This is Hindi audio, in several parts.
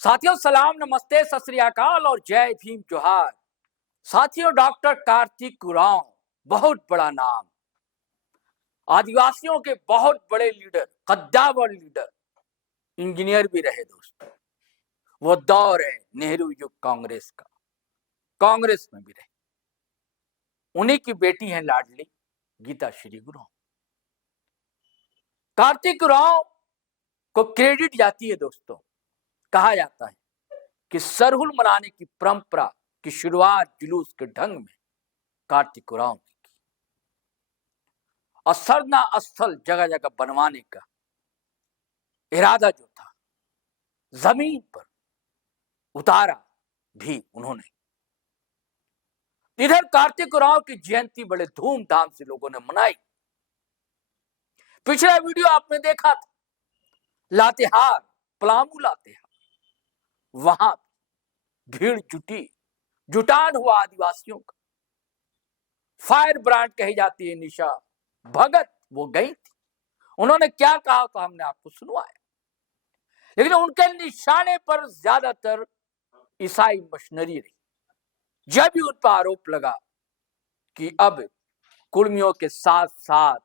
साथियों सलाम, नमस्ते, सत श्री अकाल और जय भीम जोहार। साथियों, डॉक्टर कार्तिक उरांव बहुत बड़ा नाम, आदिवासियों के बहुत बड़े लीडर, कद्दावर लीडर, इंजीनियर भी रहे दोस्तों। वो दौर है नेहरू युग कांग्रेस का, कांग्रेस में भी रहे। उन्हीं की बेटी है लाडली गीता श्री उरांव। कार्तिक उरांव को क्रेडिट जाती है दोस्तों। कहा जाता है कि सरहुल मनाने की परंपरा की शुरुआत जुलूस के ढंग में कार्तिक उरांव ने की और सरना स्थल जगह जगह बनवाने का इरादा जो था जमीन पर उतारा भी उन्होंने। इधर कार्तिक उरांव की जयंती बड़े धूमधाम से लोगों ने मनाई। पिछला वीडियो आपने देखा था, लातेहार, पलामू लातेहार, वहां भीड़ जुटान हुआ आदिवासियों का। फायर ब्रांड कही जाती है निशा भगत, वो गई थी। उन्होंने क्या कहा तो हमने आपको सुनवाया, लेकिन उनके निशाने पर ज्यादातर ईसाई मशीनरी रही। जब भी उन पर आरोप लगा कि अब कुर्मियों के साथ साथ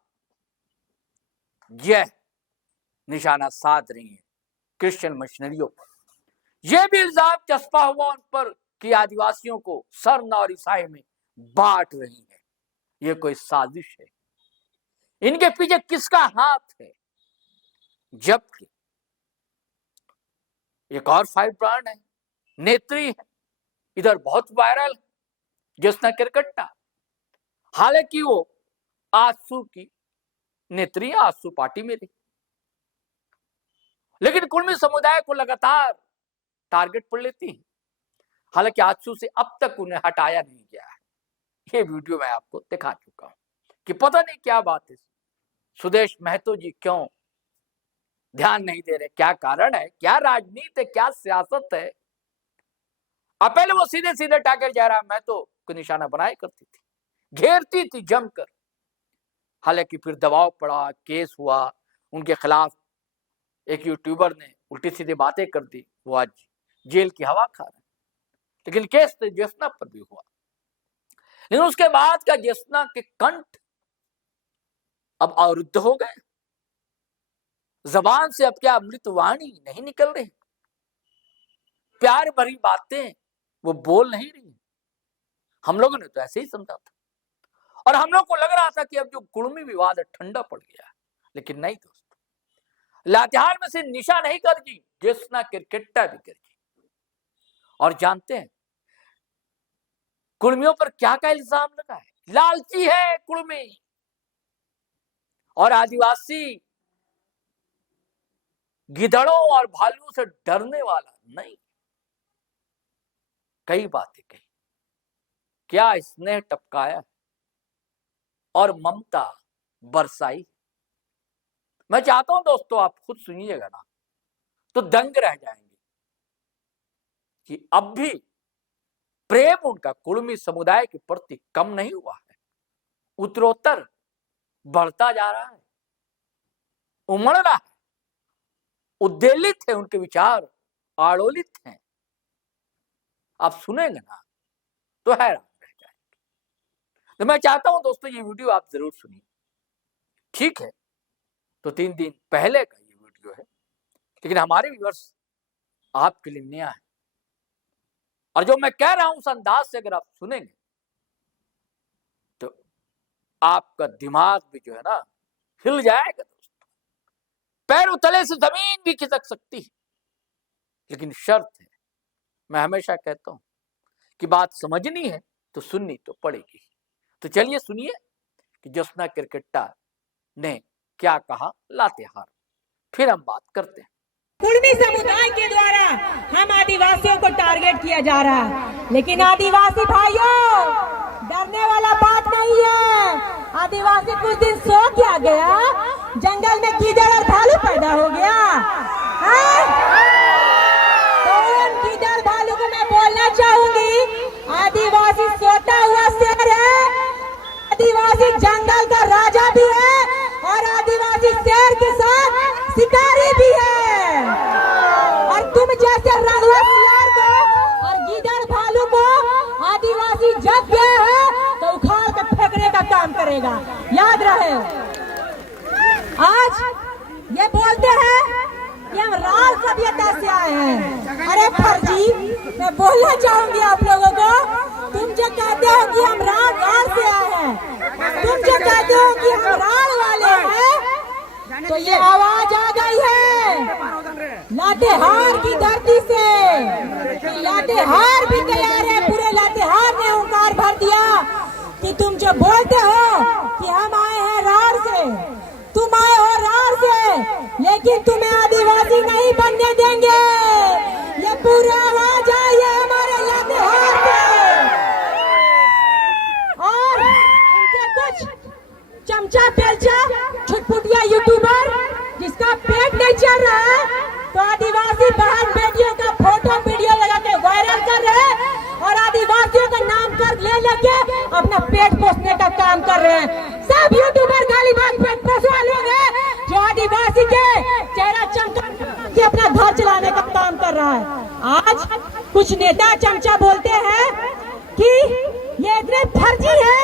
यह निशाना साध रही है क्रिश्चियन मशीनरियों पर, यह भी इल्जाम चस्पा हुआ उन पर कि आदिवासियों को सरना और ईसाई में बांट रही है, यह कोई साजिश है, इनके पीछे किसका हाथ है। जबकि एक और फायर ब्रांड है, नेत्री है, इधर बहुत वायरल है, ज्योत्सना किरकट्टा। हालांकि वो आजसू की नेत्री, आजसू पार्टी में रही, लेकिन कुर्मी समुदाय को लगातार टारगेट पर लेती है। हालांकि आजसू से अब तक उन्हें हटाया नहीं गया है। ये वीडियो मैं आपको दिखा चुका हूं कि पता नहीं क्या बात है, सुदेश महतो जी क्यों ध्यान नहीं दे रहे, क्या कारण है, क्या राजनीति है, क्या सियासत है। अब पहले वो सीधे सीधे टाकर जयराम महतो को निशाना बनाया करती थी, घेरती थी जमकर। हालांकि फिर दबाव पड़ा, केस हुआ उनके खिलाफ, एक यूट्यूबर ने उल्टी सीधी बातें कर दी, वो आज जेल की हवा खा रहे हैं। लेकिन केस तो ज्योत्सना पर भी हुआ, लेकिन उसके बाद का ज्योत्सना के कंठ अब अवरुद्ध हो गए। जबान से अब क्या अमृत वाणी नहीं निकल रही, प्यार भरी बातें वो बोल नहीं रही। हम लोगों ने तो ऐसे ही समझा था और हम लोग को लग रहा था कि अब जो कुर्मी विवाद है ठंडा पड़ गया, लेकिन नहीं दोस्तों। लातेहार में से निशा नहीं कर दी, ज्योत्सना किरकिट्टा भी कर दी। और जानते हैं कुर्मियों पर क्या क्या इल्जाम लगा है? लालची है कुर्मी और आदिवासी गिदड़ों और भालुओं से डरने वाला नहीं। कई बातें कही, क्या स्नेह टपकाया और ममता बरसाई। मैं चाहता हूं दोस्तों आप खुद सुनिएगा ना तो दंग रह जाएंगे कि अब भी प्रेम उनका कुर्मी समुदाय के प्रति कम नहीं हुआ है, उत्तरोत्तर बढ़ता जा रहा है, उमड़ रहा है, उद्वेलित है, उनके विचार आड़ोलित हैं। आप सुनेंगे ना तो हैरान रह जाएंगे। तो मैं चाहता हूं दोस्तों ये वीडियो आप जरूर सुनिए, ठीक है? तो 3 दिन पहले का ये वीडियो है, लेकिन हमारे व्यूअर्स आपके लिए नया है और जो मैं कह रहा हूं उस अंदाज से अगर आप सुनेंगे तो आपका दिमाग भी जो है ना हिल जाएगा दोस्तों, पैरों तले से जमीन भी खिसक सकती है। लेकिन शर्त है, मैं हमेशा कहता हूं कि बात समझनी है तो सुननी तो पड़ेगी। तो चलिए सुनिए कि ज्योत्सना किरकिट्टा ने क्या कहा लातेहार, फिर हम बात करते हैं। कुर्मी समुदाय के द्वारा हम आदिवासियों को टारगेट किया जा रहा है, लेकिन आदिवासी भाइयों डरने वाला बात नहीं है। आदिवासी कुछ दिन सो क्या गया, जंगल में कीचड़ और भालू पैदा हो गया है? तो उन कीचड़ भालू को मैं बोलना चाहूंगी, आदिवासी सोता हुआ शेर है, आदिवासी जंगल का राजा भी है और आदिवासी शेर के साथ शिकारी भी है। और तुम जैसे रणवा आज ये बोलते हैं कि हम राल सभ्यता से आए हैं। अरे फर्जी, मैं बोलना चाहूंगी आप लोगों को, तुम जो कहते हो कि हम राल से आए हैं, तुम जो कहते हो कि हम राल वाले हैं, तो ये आवाज आ गई है लातेहार की धरती से। लातेहार भी तैयार है, पूरे लातेहार ने ओंकार भर दिया कि तुम जो बोलते हो कि हम आए हैं रार से, तुम आए हो रार से, लेकिन तुम्हें आदिवासी नहीं बनने देंगे। ये पूरा आवाज आई है हमारे लातेहार से। और उनके कुछ चमचा पेलचा छुटपुटिया यूट्यूबर जिसका पेट नहीं चल रहा है, तो आदिवासी बहन बेटियों का फोटो वीडियो लगा के वायरल कर रहे हैं और आदिवासियों का नाम कर ले लेके अपना पेट पोषने का काम कर रहे हैं। सब यूट्यूबर गालीबाज पेट पोषवा लोग हैं जो आदिवासी के चेहरा चमका के अपना घर चलाने का काम कर रहा है। आज कुछ नेता चमचा बोलते हैं कि ये इतने फर्जी है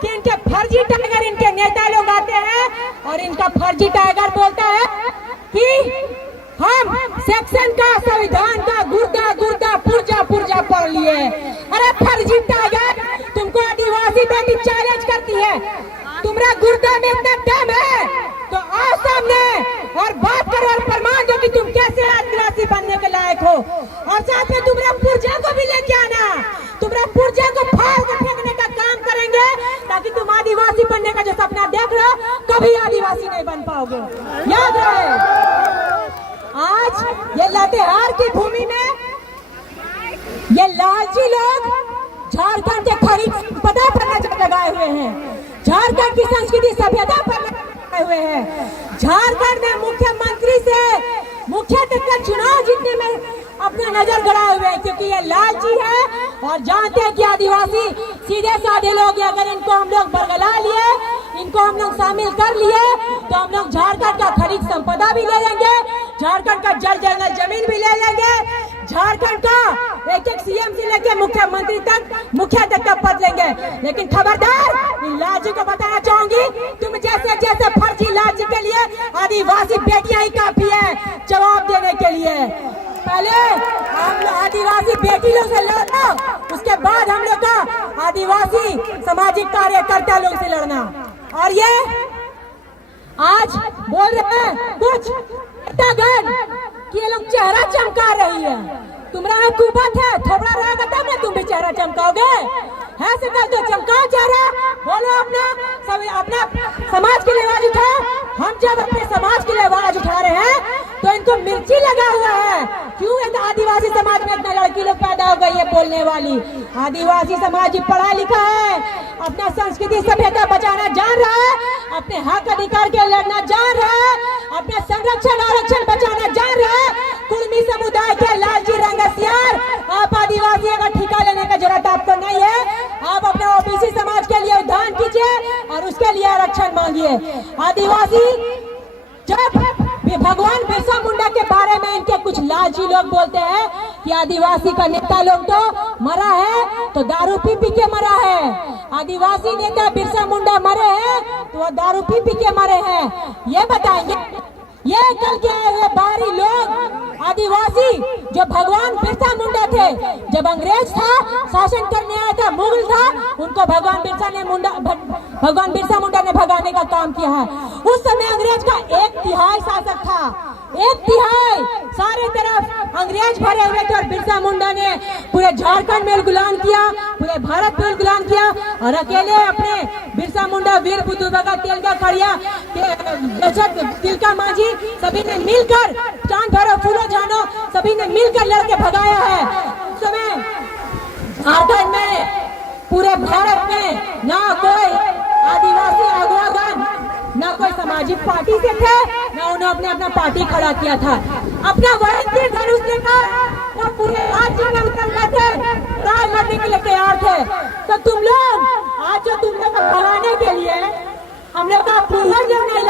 कि इनके फर्जी टाइगर इनके नेता लोग आते हैं और इनका फर्जी टाइगर बोलता है कि हम सेक्शन का, संविधान का गुर्दा गुर्दा पुर्जा पुर्जा पढ़ लिए। अरे फर्जी टाइगर, तुमको आदिवासी बेटी चैलेंज करती है, तुम्हारा गुर्दा में इतना दम है तो आओ सामने और बात करो और प्रमाण दो कि तुम कैसे आदिवासी बनने के लायक हो। और साथ में तुम्हारा पुर्जा को भी लेके आना, तुम्हारा पुर्जा को फाड़ के फेंकने का काम करेंगे ताकि तुम आदिवासी बनने का जो सपना देख रहे हो कभी आदिवासी नहीं बन पाओगे। याद रहे, आज ये लातेहार की भूमि में ये लालची लोग झारखंड के खरीद संपदा पर नजर लगाए हुए हैं, झारखंड की संस्कृति सभ्यता पर लगाए हुए हैं। झारखंड में मुख्यमंत्री से मुखिया तक का चुनाव जीतने में अपना नजर गड़ाए हुए हैं, क्योंकि ये लालची है और जानते हैं कि आदिवासी सीधे साधे लोग, अगर इनको हम लोग बरगला लिए, इनको हम लोग शामिल कर लिए तो हम लोग झारखंड का खरीद संपदा भी ले लेंगे, झारखंड का जल जंगल जमीन भी ले लेंगे, झारखंड का एक सीएम से लेके मुख्यमंत्री तक, मुखिया तक का पद लेंगे। लेकिन खबरदार, इन लालची को बताना चाहूंगी, तुम जैसे जैसे फर्जी लालची के लिए आदिवासी बेटियां ही काफी है जवाब देने के लिए। पहले हम आदिवासी बेटी लोग से लड़ना, उसके बाद हम लोग का आदिवासी सामाजिक कार्यकर्ता लोग से लड़ना। और ये आज बोल रहे हैं कुछ कि ये लोग चेहरा चमका रही है, तुम्हारा में कुबत है, थोड़ा रहेगा तब ना तुम भी चेहरा चमकाओगे। है से तो चमकाओ चेहरा, बोलो अपना समाज के लिए आवाज उठाओ। हम जब अपने समाज के लिए आवाज उठा रहे हैं तो इनको मिर्ची लगा हुआ है, क्यों है आदिवासी समाज में इतना लड़की लोग पैदा हो गई है बोलने वाली। आदिवासी समाज पढ़ा लिखा है, अपना संस्कृति सभ्यता बचाना जान रहा है, अपने हक अधिकार के लड़ना जान रहा है, अपना संरक्षण आरक्षण बचाना जान रहा है। कुर्मी समुदाय के लालची रंगसियार, आप आदिवासियों का ठिका लेने का जरूरत आपको नहीं है। आप अपना ओबीसी समाज के लिए उद्धान कीजिए और उसके लिए आरक्षण मांगिए। आदिवासी जब भगवान बिरसा मुंडा के बारे में इनके कुछ लालची लोग बोलते हैं कि आदिवासी का नेता लोग तो मरा है तो दारू पी पी के मरा है, आदिवासी नेता बिरसा मुंडा मरे हैं तो वो दारू पी पी के मरे हैं। ये बताएंगे ये कल के आए हुए बाहरी लोग आदिवासी जो भगवान बिरसा मुंडा थे, जब अंग्रेज था शासन करने आया था, मुगल था, उनको भगवान बिरसा मुंडा ने भगाने का काम किया है। उस समय अंग्रेज का 1/3 शासक था, 1/3 सारे तरफ अंग्रेज भरे हुए थे और बिरसा मुंडा ने पूरे झारखंड में गुलाम किया, पूरे भारत में गुलाम किया और अकेले अपने बिरसा मुंडा, वीर बुद्धू भगत, तेलगा खड़िया, तिलका मांझी सभी ने मिलकर, चांद भैरव फूलो जानो सभी ने मिलकर लड़के भगाया है। उस समय झारखंड में, पूरे भारत में ना कोई आदिवासी अगुवागण, ना कोई सामाजिक पार्टी से थे, ना उन्होंने अपना पार्टी खड़ा किया था, अपना वैसे धनुष लेकर वो पूरे राज्य में उतर गए थे, राज लड़ने के लिए तैयार थे। तो तुम लोग आज जो तुम लोग भगाने के लिए हम लोग का पूर्वज जो नहीं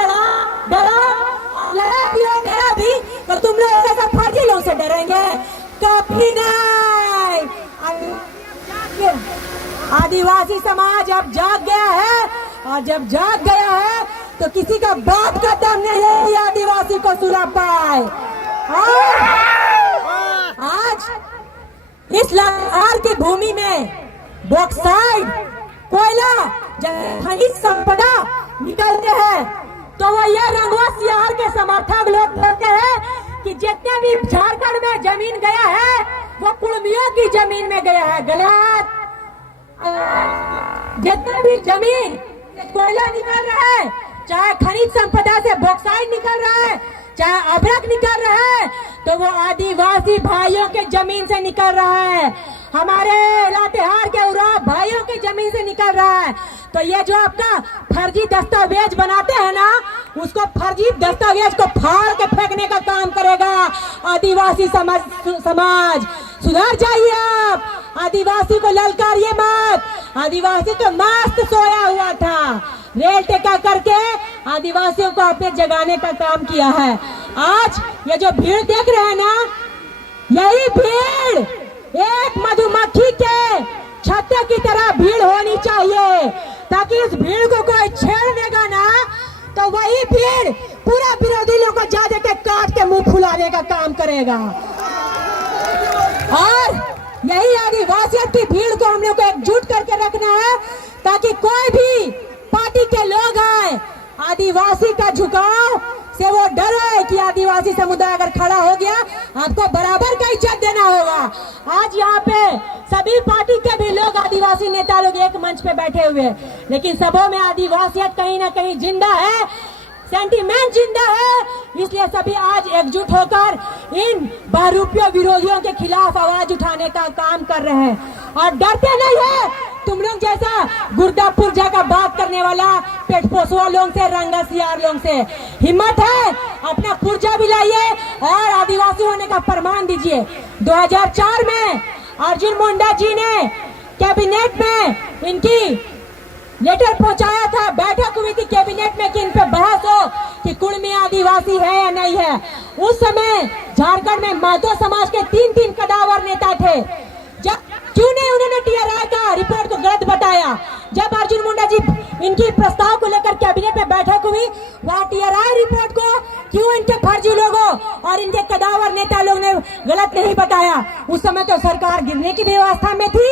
डरा भी तो तुम लोग ऐसा फर्जी लोग से डरेंगे कभी नहीं। आदिवासी समाज अब जाग गया है और जब जाग गया है तो किसी का बाप का दम नहीं है ये आदिवासी को सुला पाए। और आज इस लाहौर की भूमि में बॉक्साइड, कोयला, खनिज संपदा निकलते हैं तो वो ये रंगवा सियार के समर्थक लोग कहते हैं कि जितने भी झारखंड में जमीन गया है वो कुर्मियों की जमीन में गया है। गलत। जितने भी जमीन कोयला निकल रहा है, चाहे खनिज संपदा से बॉक्साइड निकल रहा है, चाहे अभ्रक निकल रहा है, तो वो आदिवासी भाइयों के जमीन से निकल रहा है, हमारे लातेहार के उराव भाइयों की जमीन से निकल रहा है। तो ये जो आपका फर्जी दस्तावेज बनाते हैं ना, उसको फर्जी दस्तावेज को फाड़ के फेंकने का काम करेगा आदिवासी समाज। सुधर जाइए आप, आदिवासी को ललकारिए मत। आदिवासी तो मस्त सोया हुआ था, रेल टेका करके आदिवासियों को अपने जगाने का काम किया है। आज ये जो भीड़ देख रहे हैं ना, यही भीड़ एक मधुमक्खी के छत्ते की तरह भीड़ होनी चाहिए, ताकि इस भीड़ को कोई छेड़ देगा ना तो वही भीड़ पूरा विरोधियों को जा के काट के मुंह फुलाने का काम करेगा। और यही आदिवासियों की भीड़ को हम लोग को एकजुट करके रखना है, ताकि कोई भी पार्टी के लोग आए, आदिवासी का झुकाव से वो डरे कि आदिवासी समुदाय अगर खड़ा हो गया आपको बराबर का इज्जत देना होगा। आज यहाँ पे सभी पार्टी के भी लोग, आदिवासी नेता लोग एक मंच पे बैठे हुए, लेकिन सबों में आदिवासियत कहीं ना कहीं जिंदा है, सेंटीमेंट जिंदा है। इसलिए सभी आज एकजुट होकर इन बहरूपियों विरोधियों के खिलाफ आवाज उठाने का काम कर रहे हैं और डरते नहीं है। तुम लोग जैसा गुर्दा पुर्जा का बात करने वाला पेट पोसुआ लोग से, रंगा सियार लोग से हिम्मत है, अपना पुर्जा भी लाइए और आदिवासी होने का प्रमाण दीजिए। 2004 में अर्जुन मुंडा जी ने कैबिनेट में इनकी लेटर पहुंचाया था, बैठक हुई थी कैबिनेट में कि इन पे बहस हो कि कुर्मी आदिवासी है या नहीं है। उस समय झारखंड में महतो समाज के 3 कदावर नेता थे। जब क्यों नहीं उन्होंने टीआरआई का रिपोर्ट को गलत बताया? जब अर्जुन मुंडा जी इनकी प्रस्ताव को लेकर कैबिनेट में बैठक हुई, वहाँ टीआरआई रिपोर्ट को क्यों इनके फर्जी लोगों और इनके कदावर नेता लोग ने गलत नहीं बताया? उस समय तो सरकार गिरने की व्यवस्था में थी,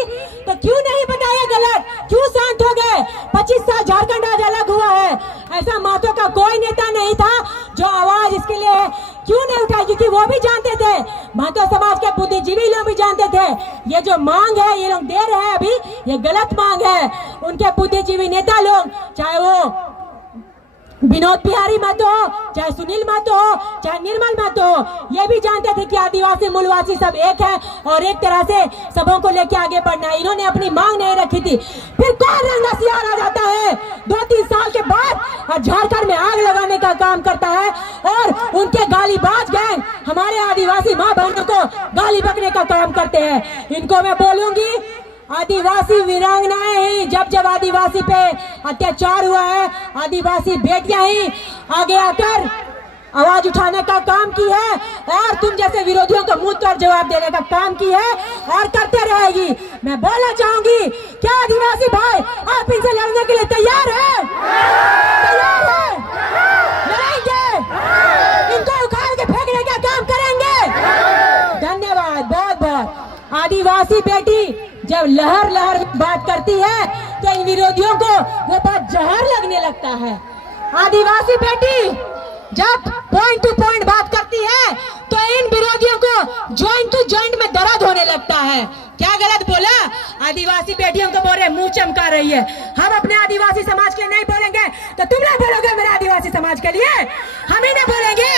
तो क्यों नहीं बताया गलत? क्यों शांत हो गए? 25 साल झारखंड आज अलग हुआ है, ऐसा महतो का कोई नेता नहीं था जो आवाज इसके लिए क्यों नहीं उठाई? क्योंकि वो भी जानते थे, महतो समाज के बुद्धिजीवी लोग भी जानते थे ये जो मांग है ये लोग दे रहे हैं अभी, ये गलत मांग है। उनके बुद्धिजीवी नेता लोग, चाहे वो विनोद बिहारी महतो हो, चाहे सुनील महतो हो, चाहे निर्मल महतो हो, ये भी जानते थे कि आदिवासी मूलवासी सब एक है और एक तरह से सबों को लेके आगे बढ़ना है। इन्होंने अपनी मांग नहीं रखी थी। फिर कौन रंगा सियार आ जाता है 2-3 साल के बाद और झारखंड में आग लगाने का काम करता है और उनके गालीबाज गैंग हमारे आदिवासी माँ बहनों को गाली बकने का काम करते हैं। इनको मैं बोलूंगी, आदिवासी वीरांगनाएं ही जब आदिवासी पे अत्याचार हुआ है, आदिवासी बेटियां ही आगे आकर आवाज उठाने का काम की है और तुम जैसे विरोधियों को मुंह तोड़ जवाब देने का काम की है और करते रहेगी। मैं बोलना चाहूंगी, क्या आदिवासी भाई आप इनसे लड़ने के लिए तैयार हैं? तैयार हैं? लड़ेंगे? इनको उखाड़ के फेंकने का काम करेंगे? धन्यवाद बहुत बहुत। आदिवासी बेटी जब लहर बात करती है तो इन विरोधियों को वो बात जहर लगने लगता है। आदिवासी बेटी जब पॉइंट टू पॉइंट बात करती है तो इन विरोधियों को जॉइंट टू जॉइंट में दर्द होने लगता है। क्या गलत बोला? आदिवासी बेटियों को बोल रहे मुंह चमका रही है। हम अपने आदिवासी समाज के लिए नहीं बोलेंगे तो तुम नहीं बोलोगे मेरे आदिवासी समाज के लिए? हम ही नहीं बोलेंगे,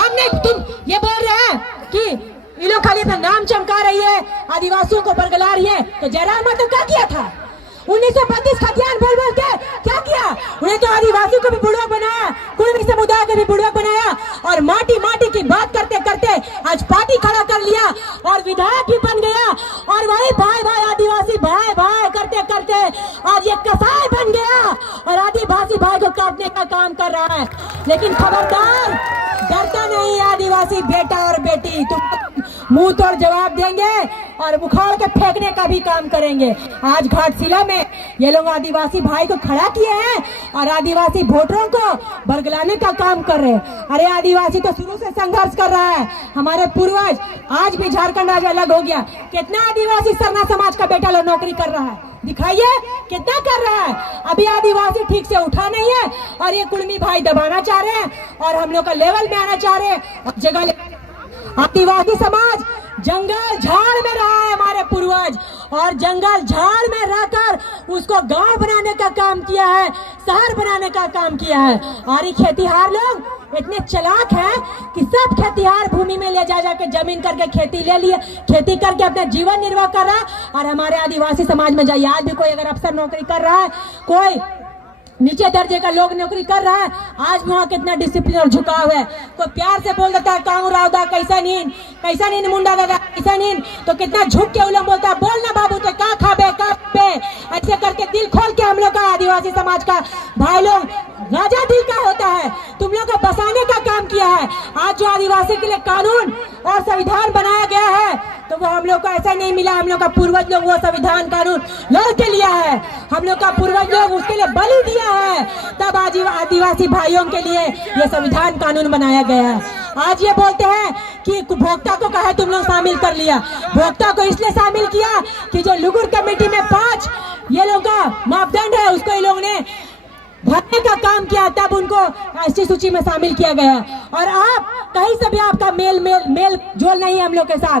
हम नहीं। तुम ये बोल रहे हैं कि ये लोग खाली अपना नाम चमका रही है, आदिवासियों को बरगला रही है, तो जयराम महतो क्या किया था? 1932 खतियान बोल बोल के क्या किया? उन्हें तो आदिवासी को भी बुड़वक बनाया, कुर्मी समुदाय को भी बुड़वक बनाया और माटी की बात करते करते आज पार्टी खड़ा कर लिया और विधायक भी बन गया और वही भाई आदिवासी भाई करते करते आज ये कसाई बन गया और आदिवासी भाई को काटने का काम कर रहा है। लेकिन खबरदार, डरता नहीं आदिवासी बेटा और बेटी, तुम मुंह तोड़ जवाब देंगे और उखाड़ के फेंकने का भी काम करेंगे। आज घाटशिला में ये लोग आदिवासी भाई को खड़ा किए हैं और आदिवासी वोटरों को बरगलाने का काम कर रहे हैं। अरे आदिवासी तो शुरू से संघर्ष कर रहा है, हमारे पूर्वज। आज भी झारखंड आज अलग हो गया, कितना आदिवासी सरना समाज का बेटा लोग नौकरी कर रहा है, दिखाइए कितना कर रहा है। अभी आदिवासी ठीक से उठा नहीं है और ये कुर्मी भाई दबाना चाह रहे हैं और हम लोग का लेवल में आना चाह रहे हैं। जगह आदिवासी समाज जंगल झाड़ में रहा है हमारे पूर्वज, और जंगल झाड़ में रहकर उसको गांव बनाने का काम किया है, शहर बनाने का काम किया है। और ये खेतीहार लोग इतने चालाक हैं कि सब खेतीहार भूमि में ले जा जाके जमीन करके खेती ले लिए, खेती करके अपना जीवन निर्वाह कर रहा है। और हमारे आदिवासी समाज में जाइए, आज भी कोई अगर अफसर नौकरी कर रहा है, कोई नीचे दर्जे का लोग नौकरी कर रहा है, आज भी वहाँ कितना डिसिप्लिन और झुकाव है। कोई प्यार से बोल देता है कांगू रावदा कैसा नींद मुंडा दादा कैसा नींद, तो कितना झुक के उलम बोलता है, बोलना बाबू तो का खाबे का पे। ऐसे करके दिल खोल के हम लोग का आदिवासी समाज का भाई लोग राजा दिल का होता है, तुम लोग को बसाने का काम किया है। आज जो आदिवासी के लिए कानून और संविधान बनाया गया है, तो वो हम लोग को ऐसा नहीं मिला। हम लोग का पूर्वज लोग वो संविधान कानून लड़ के लिया है, हम लोग का पूर्वज लोग उसके लिए बलि दिया है, तब आज आदिवासी भाइयों के लिए ये संविधान कानून बनाया गया है। आज ये बोलते हैं कि भोक्ता को कहा तुम लोग शामिल कर लिया, भोक्ता को इसलिए शामिल किया कि जो लुगुर कमेटी में 5 ये लोग का मापदंड है उसको ये लोग ने भरने का काम किया, तब उनको राष्ट्रीय सूची में शामिल किया गया। और आप कहीं से भी आपका मेल जोल नहीं है हम लोग के साथ,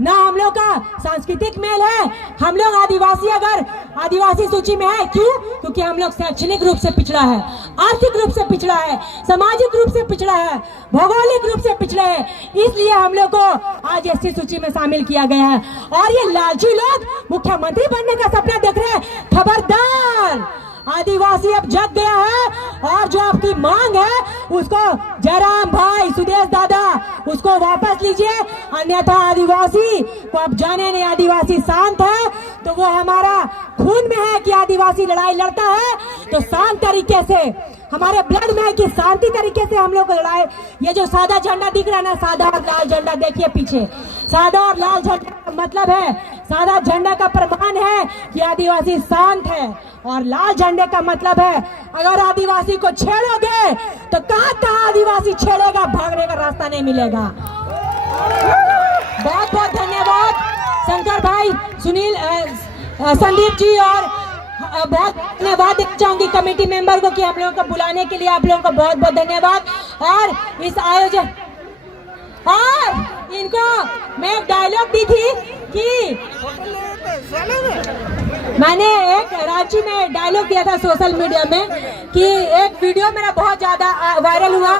ना हम लोग का सांस्कृतिक मेल है। हम लोग आदिवासी अगर आदिवासी सूची में है, क्यों? क्योंकि हम लोग शैक्षणिक रूप से पिछड़ा है, आर्थिक रूप से पिछड़ा है, सामाजिक रूप से पिछड़ा है, भौगोलिक रूप से पिछड़ा है, इसलिए हम लोग को आज एसटी सूची में शामिल किया गया है। और ये लालची लोग मुख्यमंत्री बनने का सपना देख रहे हैं, खबरदार। आदिवासी अब जग गया है और जो आपकी मांग है उसको जयराम भाई, सुदेश दादा, उसको वापस लीजिए, अन्यथा आदिवासी को अब जाने नहीं। आदिवासी शांत है तो वो हमारा खून में है कि आदिवासी लड़ाई लड़ता है तो शांत तरीके से, हमारे ब्लड में है कि शांति तरीके से हम लोग लड़ाई। ये जो सादा झंडा दिख रहा है ना, सादा और लाल झंडा देखिए पीछे, सादा और लाल झंडा का मतलब है, सादा झंडा का प्रमाण है कि आदिवासी शांत है, और लाल झंडे का मतलब है अगर आदिवासी को छेड़ोगे तो कहाँ आदिवासी छेड़ेगा, भागने का रास्ता नहीं मिलेगा। बहुत बहुत धन्यवाद शंकर भाई, सुनील, संदीप जी, और बहुत धन्यवाद देना चाहूंगी कमेटी मेंबर को कि हम लोगों को बुलाने के लिए आप लोगों को बहुत बहुत धन्यवाद। और इस आयोजन, और इनको मैं एक डायलॉग दी थी कि मैंने एक रांची में डायलॉग दिया था सोशल मीडिया में कि एक वीडियो मेरा बहुत ज्यादा वायरल हुआ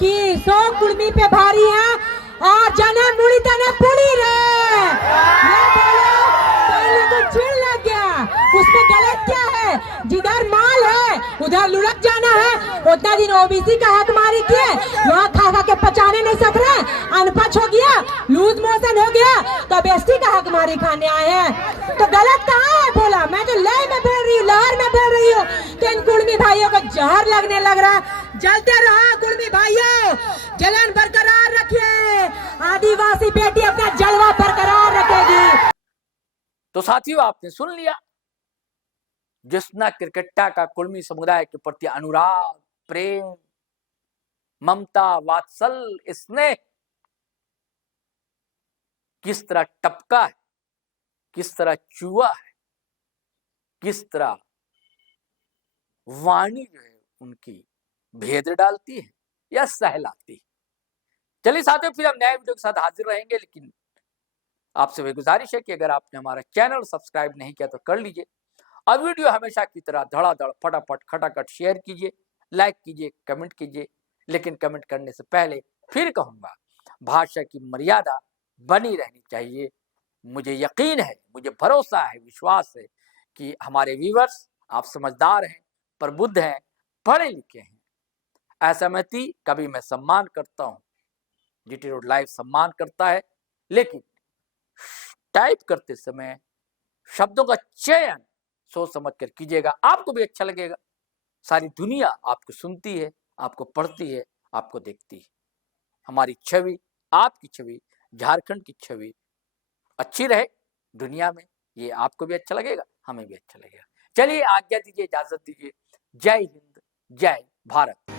कि 100 कुर्मी पे भारी है और जना मुड़ी तना पुड़ी रे, ये बोलो तो इन लोगों को चिढ़ लग गया। उसमें गलत क्या है? जिधर माल है उधर लुढ़क जाना है। उतना दिन ओबीसी का हक मारी किए, वहाँ खा के पचाने नहीं सक रहे, अनपच हो गया, लूज मोशन हो गया, तो अब एसटी का हक मारी खाने आए हैं। तो गलत कहाँ है? बोला मैं तो लय में बोल रही हूँ, लहर में बोल रही हूँ। तो इन कुर्मी भाइयों को जहर लगने लग रहा। जलते रहा कुर्मी भाइयों, जलन बरकरार रखिए, आदिवासी बेटी अपना जलवा बरकरार रखेगी। तो साथियों, आपने सुन लिया, जिसना क्रिकेटा का कुर्मी समुदाय के प्रति अनुराग, प्रेम, ममता, वात्सल्य, स्नेह किस तरह टपका है, किस तरह चुआ है, किस तरह वाणी जो है उनकी भेद डालती है या सहलाती है। चलिए साथियों, फिर हम नए वीडियो के साथ हाजिर रहेंगे, लेकिन आपसे भी गुजारिश है कि अगर आपने हमारा चैनल सब्सक्राइब नहीं किया तो कर लीजिए, और वीडियो हमेशा की तरह धड़ाधड़ फटाफट खटाखट शेयर कीजिए, लाइक कीजिए, कमेंट कीजिए। लेकिन कमेंट करने से पहले फिर कहूंगा, भाषा की मर्यादा बनी रहनी चाहिए। मुझे यकीन है, मुझे भरोसा है, विश्वास है कि हमारे व्यूअर्स आप समझदार हैं, प्रबुद्ध हैं, पढ़े लिखे हैं। असहमति कभी मैं सम्मान करता हूँ, जीटी रोड लाइव सम्मान करता है, लेकिन टाइप करते समय शब्दों का चयन सोच समझ कर कीजिएगा, आपको भी अच्छा लगेगा। सारी दुनिया आपको सुनती है, आपको पढ़ती है, आपको देखती है। हमारी छवि, आपकी छवि, झारखंड की छवि अच्छी रहे, दुनिया में। ये आपको भी अच्छा लगेगा, हमें भी अच्छा लगेगा। चलिए आज्ञा दीजिए, इजाजत दीजिए। जय हिंद, जय भारत।